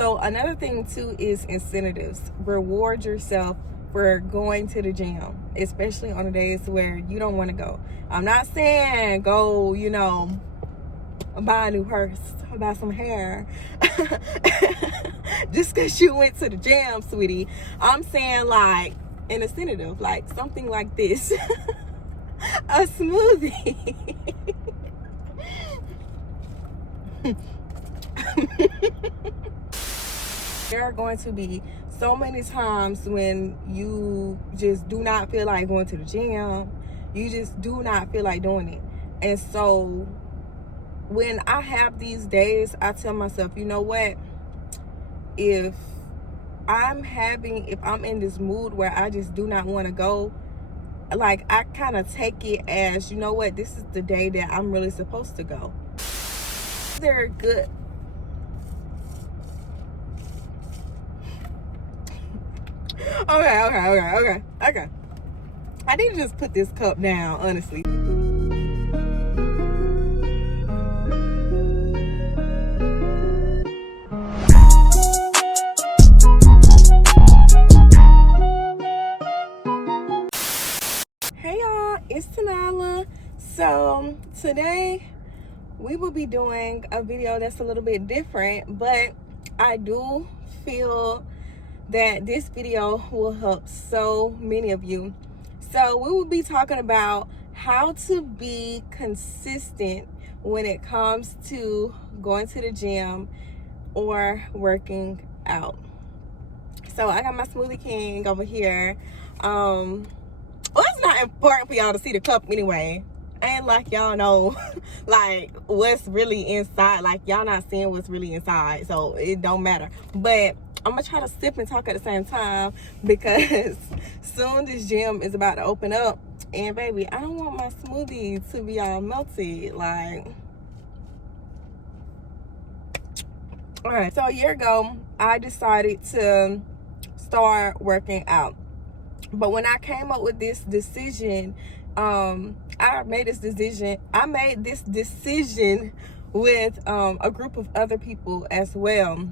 So another thing too is incentives. Reward yourself for going to the gym, especially on the days where you don't want to go. I'm not saying go, buy a new purse, buy some hair just because you went to the gym, sweetie. I'm saying like an incentive, like something like this. A smoothie. There are going to be so many times when you just do not feel like going to the gym. You just do not feel like doing it. And so when I have these days, I tell myself, you know what? If I'm in this mood where I just do not want to go, like I kind of take it as, you know what? This is the day that I'm really supposed to go. They're good. Okay. I need to just put this cup down, honestly. Hey y'all, it's Tanala. So today we will be doing a video that's a little bit different, but I do feel that this video will help so many of you. So we will be talking about how to be consistent when it comes to going to the gym or working out. So I got my Smoothie King over here. Well, it's not important for y'all to see the cup anyway. And like y'all know like what's really inside. Like y'all not seeing what's really inside, so it don't matter. But I'm gonna try to sip and talk at the same time because soon this gym is about to open up, and baby, I don't want my smoothie to be all melty. Like, all right, so a year ago I decided to start working out, but when I came up with this decision, I made this decision with a group of other people as well.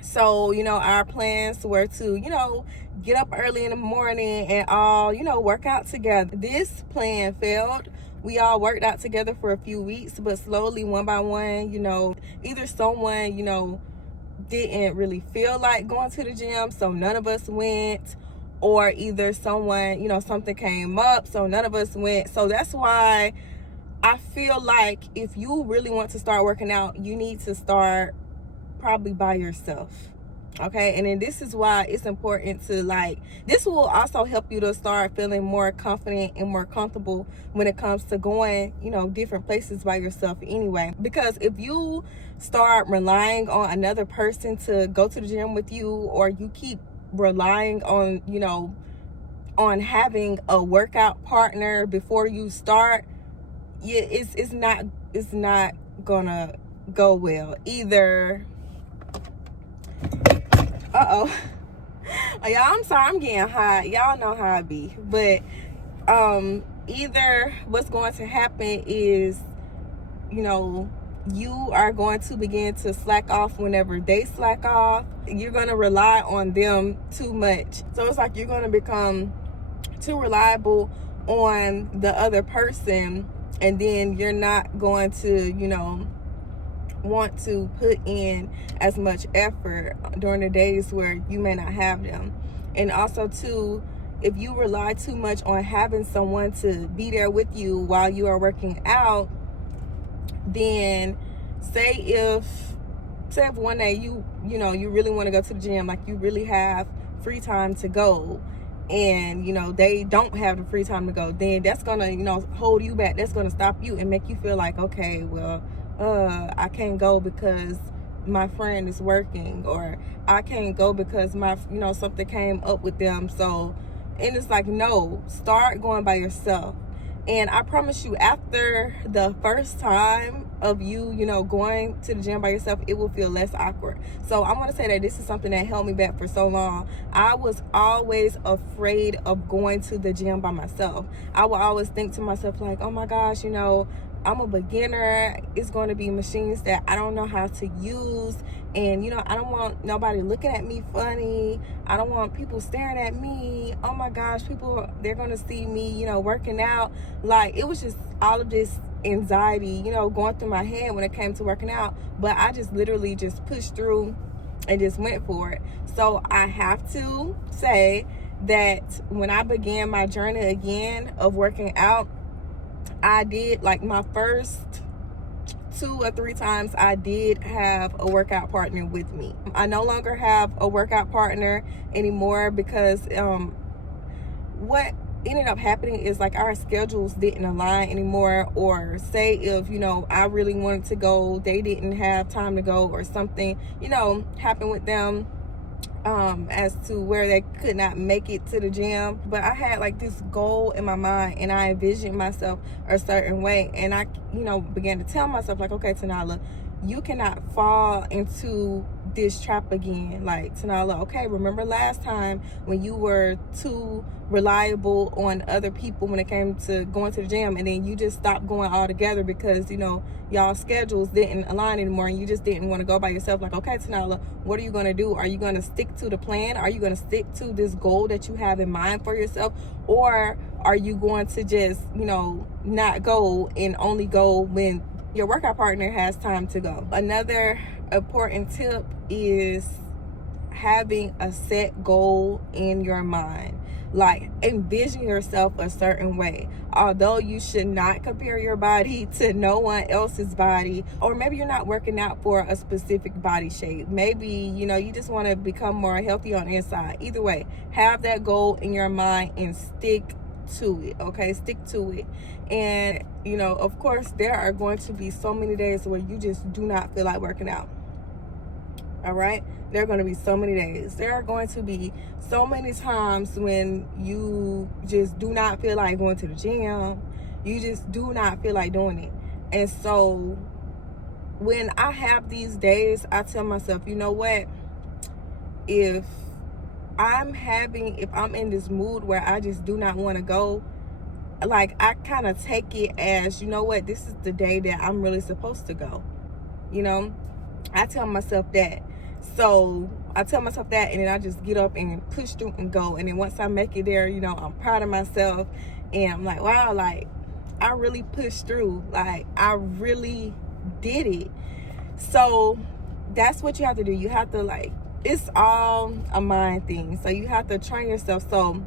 So, our plans were to, get up early in the morning and all, work out together. This plan failed. We all worked out together for a few weeks, but slowly, one by one, either someone, didn't really feel like going to the gym, so none of us went, or either someone, something came up, so none of us went. So that's why I feel like if you really want to start working out, you need to start probably by yourself. Okay, and then this is why it's important to this will also help you to start feeling more confident and more comfortable when it comes to going different places by yourself anyway. Because if you start relying on another person to go to the gym with you, or you keep relying on on having a workout partner before you start, it's not gonna go well. Either y'all, I'm sorry, I'm getting hot. Y'all know how I be. But either what's going to happen is you are going to begin to slack off whenever they slack off. You're going to rely on them too much. So it's like you're going to become too reliable on the other person, and then you're not going to want to put in as much effort during the days where you may not have them. And also too, if you rely too much on having someone to be there with you while you are working out, then say if one day you really want to go to the gym, like you really have free time to go, and they don't have the free time to go, then that's gonna hold you back. That's gonna stop you and make you feel like, okay, well, I can't go because my friend is working, or I can't go because my something came up with them. So, and it's like, no, start going by yourself. And I promise you, after the first time of you going to the gym by yourself, it will feel less awkward. So I want to say that this is something that held me back for so long. I was always afraid of going to the gym by myself. I would always think to myself like, oh my gosh, I'm a beginner. It's going to be machines that I don't know how to use. And, you know, I don't want nobody looking at me funny. I don't want people staring at me. Oh my gosh, people, they're going to see me, you know, working out. Like, it was just all of this anxiety, you know, going through my head when it came to working out. But I just literally just pushed through and just went for it. So I have to say that when I began my journey again of working out, I did, like, my first 2 or 3 times I did have a workout partner with me. I no longer have a workout partner anymore because what ended up happening is, like, our schedules didn't align anymore, or say if, you know, I really wanted to go, they didn't have time to go, or something, you know, happened with them as to where they could not make it to the gym. But I had, like, this goal in my mind, and I envisioned myself a certain way, and I, you know, began to tell myself, like, okay, Tanala, you cannot fall into this trap again. Like, Tanala, okay, remember last time when you were too reliable on other people when it came to going to the gym, and then you just stopped going altogether because, you know, y'all schedules didn't align anymore, and you just didn't want to go by yourself. Like, okay, Tanala, what are you going to do? Are you going to stick to the plan? Are you going to stick to this goal that you have in mind for yourself? Or are you going to just, you know, not go and only go when your workout partner has time to go? Another important tip is having a set goal in your mind. Like, envision yourself a certain way. Although you should not compare your body to no one else's body, or maybe you're not working out for a specific body shape. Maybe, you know, you just want to become more healthy on the inside. Either way, have that goal in your mind and stick to it. Okay, stick to it. And, you know, of course, there are going to be so many days where you just do not feel like working out. All right, there are going to be so many days. There are going to be so many times when you just do not feel like going to the gym. You just do not feel like doing it. And so when I have these days, I tell myself, you know what, if I'm in this mood where I just do not want to go, like, I kind of take it as, you know what, this is the day that I'm really supposed to go. You know, I tell myself that. So I tell myself that, and then I just get up and push through and go. And then once I make it there, you know, I'm proud of myself, and I'm like, wow, like, I really pushed through. Like, I really did it. So that's what you have to do. You have to, like, it's all a mind thing. So you have to train yourself. So,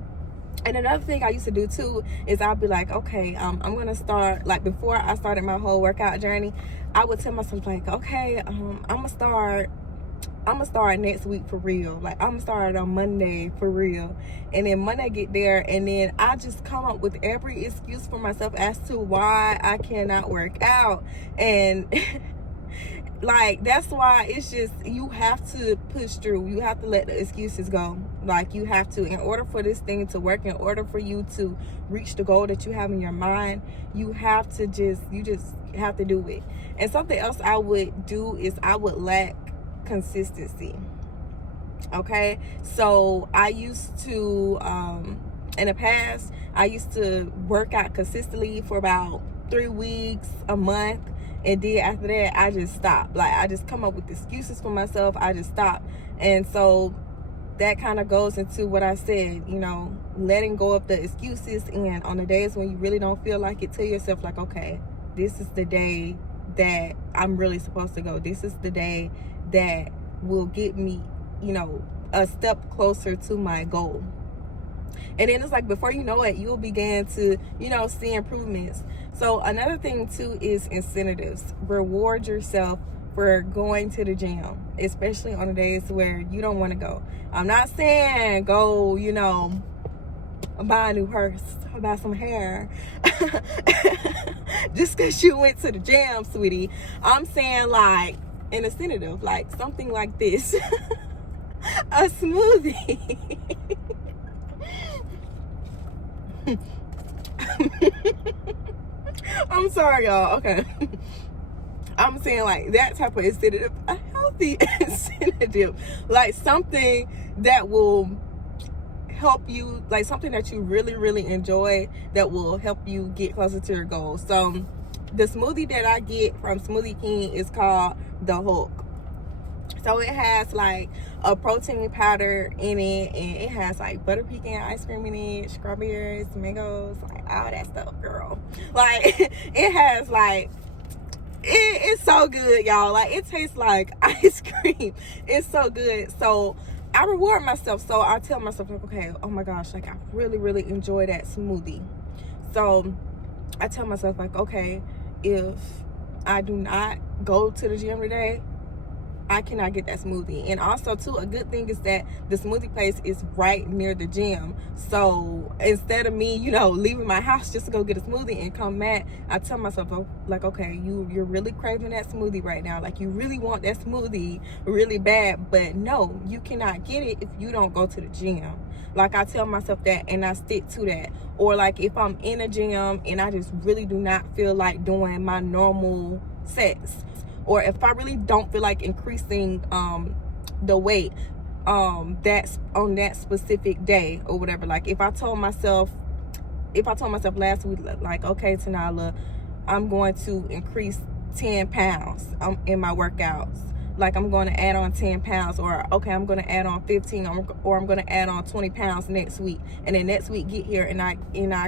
and another thing I used to do too is I'll be like, okay, I'm gonna start, like, before I started my whole workout journey, I would tell myself, like, okay, I'm gonna start next week for real. Like, I'm gonna start on Monday for real. And then Monday get there, and then I just come up with every excuse for myself as to why I cannot work out. And like, that's why it's just, you have to push through. You have to let the excuses go. Like, you have to, in order for this thing to work, in order for you to reach the goal that you have in your mind, you just have to do it. And something else I would do is I would lack consistency. Okay, so I used to in the past, I used to work out consistently for about 3 weeks, a month, and then after that I just stopped. Like, I just come up with excuses for myself. I just stopped. And so that kind of goes into what I said, you know, letting go of the excuses. And on the days when you really don't feel like it, tell yourself, like, okay, this is the day that I'm really supposed to go. This is the day that will get me, you know, a step closer to my goal. And then it's like, before you know it, you'll begin to, you know, see improvements. So another thing too is incentives. Reward yourself for going to the gym, especially on the days where you don't want to go. I'm not saying go, you know, buy a new purse, buy some hair just because you went to the gym, sweetie. I'm saying, like, an incentive, like something like this. A smoothie. I'm sorry, y'all. Okay. I'm saying, like, that type of incentive, a healthy incentive, like something that will help you, like something that you really, really enjoy, that will help you get closer to your goals. So the smoothie that I get from Smoothie King is called the Hulk. So it has like a protein powder in it, and it has like butter pecan ice cream in it, strawberries, mangoes, like all that stuff, girl. Like it has like, it's so good, y'all. Like it tastes like ice cream. It's so good. So I reward myself. So I tell myself, like, okay, oh my gosh, like I really, really enjoy that smoothie. So I tell myself, like, okay, if I do not go to the gym today, I cannot get that smoothie. And also too, a good thing is that the smoothie place is right near the gym. So instead of me, leaving my house just to go get a smoothie and come back, I tell myself, like, okay, you're really craving that smoothie right now. Like you really want that smoothie really bad, but no, you cannot get it if you don't go to the gym. Like I tell myself that, and I stick to that. Or like if I'm in a gym and I just really do not feel like doing my normal sets, or if I really don't feel like increasing the weight that's on that specific day or whatever. Like if I told myself last week, like, okay, Tanala, I'm going to increase 10 pounds in my workouts. Like I'm going to add on 10 pounds, or okay, I'm going to add on 15, or I'm going to add on 20 pounds next week. And then next week get here and I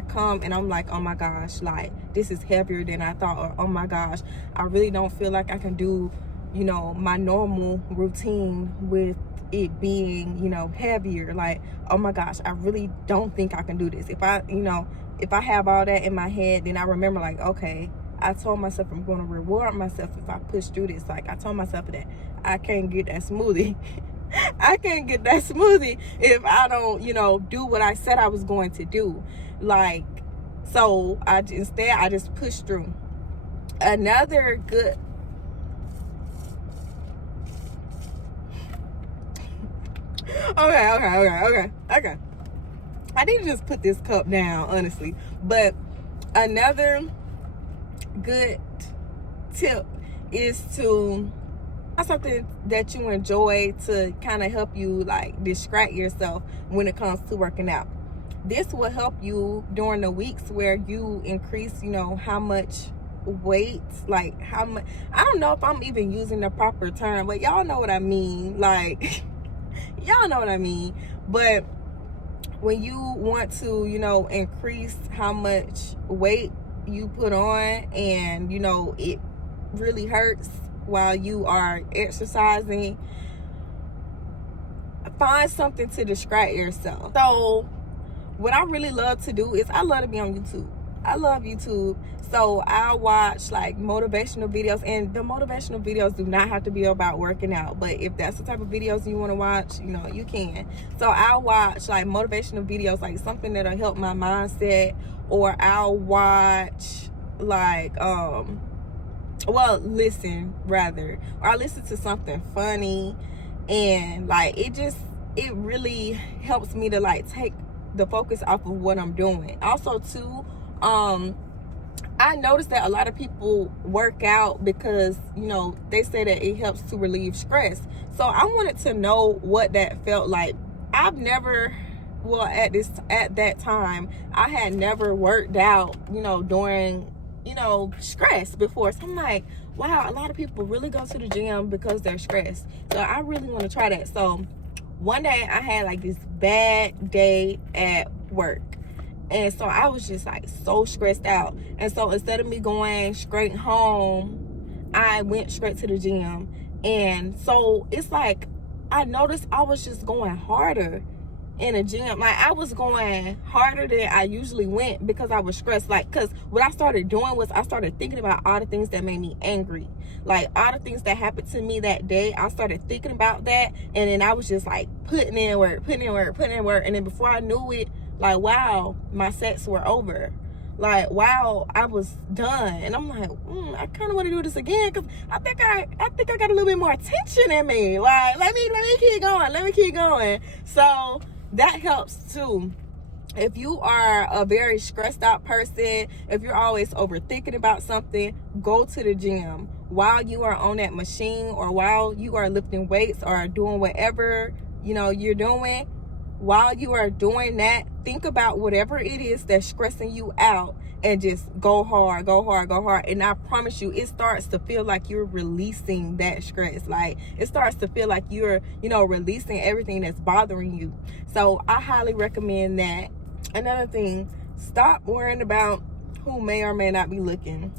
come and I'm like, oh my gosh, like this is heavier than I thought, or oh my gosh, I really don't feel like I can do, my normal routine with it being, heavier. Like, oh my gosh, I really don't think I can do this. If I have all that in my head, then I remember like, okay, I told myself I'm going to reward myself if I push through this. Like I told myself that I can't get that smoothie. I can't get that smoothie if I don't, do what I said I was going to do. Like, so I just pushed through. Another good, okay. I need to just put this cup down, honestly. But another good tip is to find something that you enjoy to kind of help you like distract yourself when it comes to working out. This will help you during the weeks where you increase, how much weight, like how much, I don't know if I'm even using the proper term, but y'all know what I mean. Like y'all know what I mean. But when you want to, increase how much weight you put on, and it really hurts while you are exercising, find something to distract yourself. So what I really love to do is I love to be on YouTube. I love YouTube. So I'll watch like motivational videos, and the motivational videos do not have to be about working out, but if that's the type of videos you want to watch, you can. So I'll watch like motivational videos, like something that'll help my mindset, or I'll watch like listen to something funny, and like it really helps me to like take the focus off of what I'm doing. Also too, I noticed that a lot of people work out because they say that it helps to relieve stress. So I wanted to know what that felt like. I've never, at that time, I had never worked out, during, stress before. So I'm like, wow, a lot of people really go to the gym because they're stressed. So I really want to try that. So one day I had like this bad day at work. And so I was just like so stressed out. And so instead of me going straight home, I went straight to the gym. And so it's like, I noticed I was just going harder in a gym. Like I was going harder than I usually went because I was stressed. Like, cause what I started doing was I started thinking about all the things that made me angry. Like all the things that happened to me that day, I started thinking about that. And then I was just like putting in work. And then before I knew it, like, wow, my sets were over. Like, wow, I was done. And I'm like, I kind of want to do this again, because I think I got a little bit more tension in me. Like, let me keep going. So that helps too. If you are a very stressed out person, if you're always overthinking about something, go to the gym while you are on that machine, or while you are lifting weights or doing whatever you're doing. While you are doing that, think about whatever it is that's stressing you out and just go hard, go hard, go hard. And I promise you, it starts to feel like you're releasing that stress. Like, it starts to feel like you're, releasing everything that's bothering you. So I highly recommend that. Another thing, stop worrying about who may or may not be looking.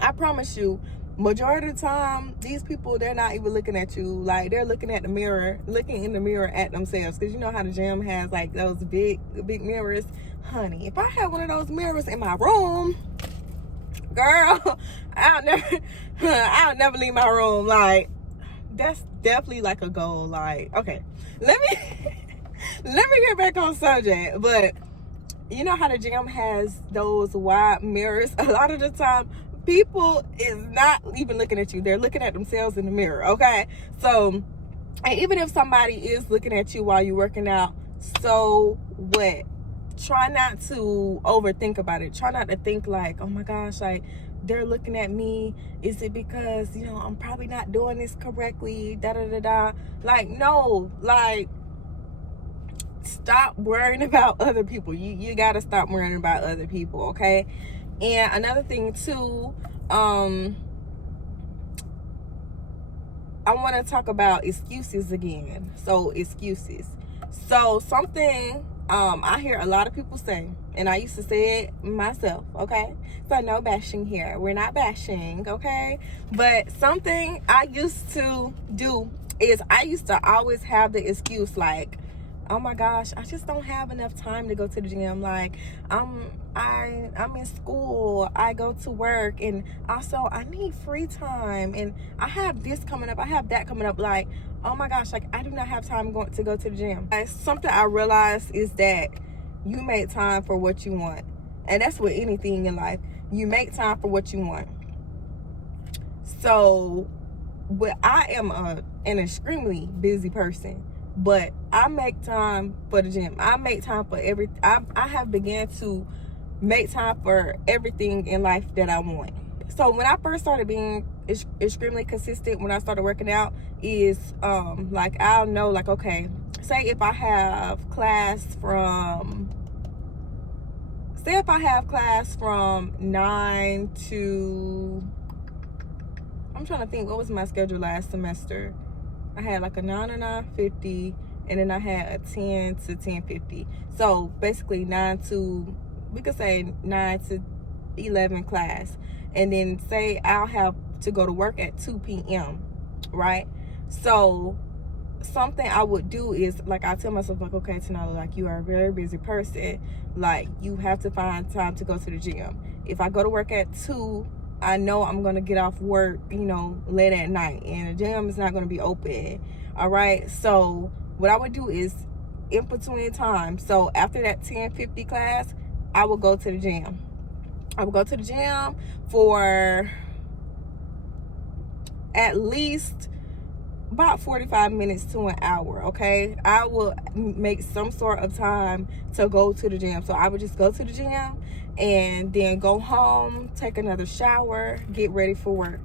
I promise you, majority of the time, these people, they're not even looking at you. Like, they're looking in the mirror at themselves. Because you know how the gym has like those big mirrors. Honey, if I had one of those mirrors in my room, girl, I'll never leave my room. Like, that's definitely like a goal. Like, okay, let me get back on subject. But you know how the gym has those wide mirrors? A lot of the time, people is not even looking at you. They're looking at themselves in the mirror, okay? So, and even if somebody is looking at you while you're working out, so what? Try not to overthink about it. Try not to think like, oh my gosh, like, they're looking at me. Is it because, I'm probably not doing this correctly? Da-da-da-da. Like, no. Like, stop worrying about other people. You got to stop worrying about other people, okay? And another thing, too, I want to talk about excuses again. So, excuses. So, something I hear a lot of people say, and I used to say it myself, okay? So, no bashing here. We're not bashing, okay? But something I used to do is I used to always have the excuse like, oh my gosh, I just don't have enough time to go to the gym. Like, I'm in school, I go to work, and also I need free time, and I have this coming up, I have that coming up. Like, oh my gosh, like, I do not have time to go to the gym. Something I realized is that you make time for what you want, and that's with anything in life. You make time for what you want. So, but I am an extremely busy person. But I make time for the gym. I make time for I have began to make time for everything in life that I want. So when I first started being extremely consistent, when I started working out, is like, I'll know, like, okay, say if I have class from 9 to, I'm trying to think, what was my schedule last semester? I had like a 9 to 9:50, and then I had a 10 to 10:50. So basically 9 to 11 class. And then say I'll have to go to work at 2 p.m., right? So something I would do is, like, I tell myself, like, okay, Tanala, like, you are a very busy person. Like, you have to find time to go to the gym. If I go to work at 2, I know I'm going to get off work, late at night, and the gym is not going to be open. All right. So what I would do is, in between time, so after that 10:50 class, I would go to the gym. I would go to the gym for at least about 45 minutes to an hour, okay? I will make some sort of time to go to the gym. So I would just go to the gym and then go home, take another shower, get ready for work,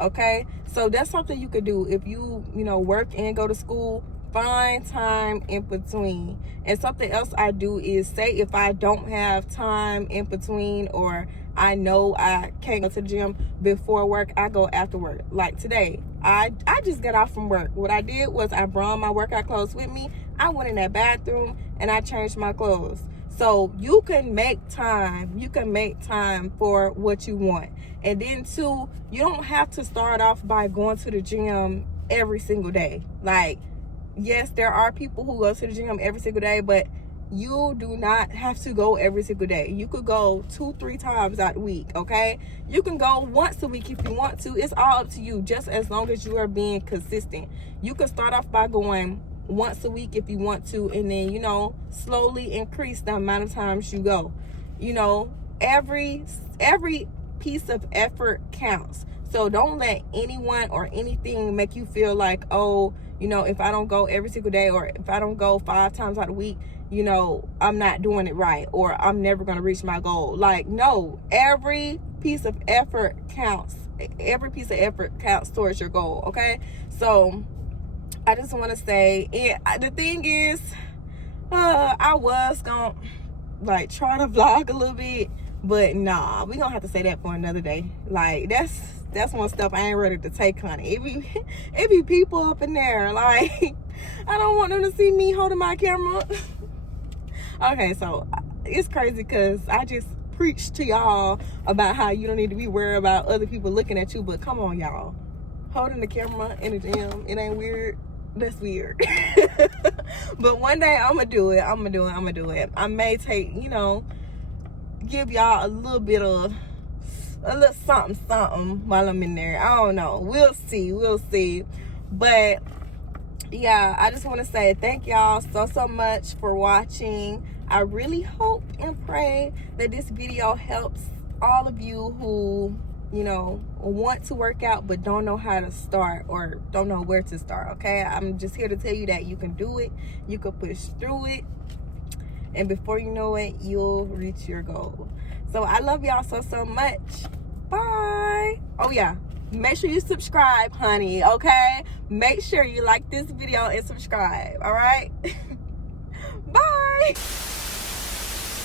okay? So that's something you could do if you, work and go to school. Find time in between. And something else I do is, say if I don't have time in between, or I know I can't go to the gym before work, I go after work. Like today, I just got off from work. What I did was I brought my workout clothes with me. I went in that bathroom and I changed my clothes. So you can make time. You can make time for what you want. And then too, you don't have to start off by going to the gym every single day. Like, yes, there are people who go to the gym every single day, but you do not have to go every single day. You could go 2-3 times out the week, okay? You can go once a week if you want to. It's all up to you, just as long as you are being consistent. You can start off by going once a week if you want to, and then, slowly increase the amount of times you go. Every piece of effort counts. So don't let anyone or anything make you feel like, oh, if I don't go every single day, or if I don't go 5 times out of the week, I'm not doing it right, or I'm never going to reach my goal. Like, no, every piece of effort counts. Every piece of effort counts towards your goal, okay? So I just want to say, and the thing is, I was gonna like try to vlog a little bit, but nah, we gonna have to say that for another day. Like that's one stuff I ain't ready to take, honey. It be people up in there, like I don't want them to see me holding my camera. Okay, so it's crazy because I just preached to y'all about how you don't need to be worried about other people looking at you, but come on, y'all, holding the camera in the gym, it ain't weird? That's weird. But one day I'm gonna do it. I may take, give y'all a little bit of a little something while I'm in there. I don't know, we'll see. But yeah, I just want to say thank y'all so much for watching. I really hope and pray that this video helps all of you who want to work out but don't know how to start or don't know where to start. Okay, I'm just here to tell you that you can do it, you can push through it, and before you know it, you'll reach your goal. So I love y'all so much. Bye. Oh yeah, make sure you subscribe, honey. Okay, make sure you like this video and subscribe. All right. Bye.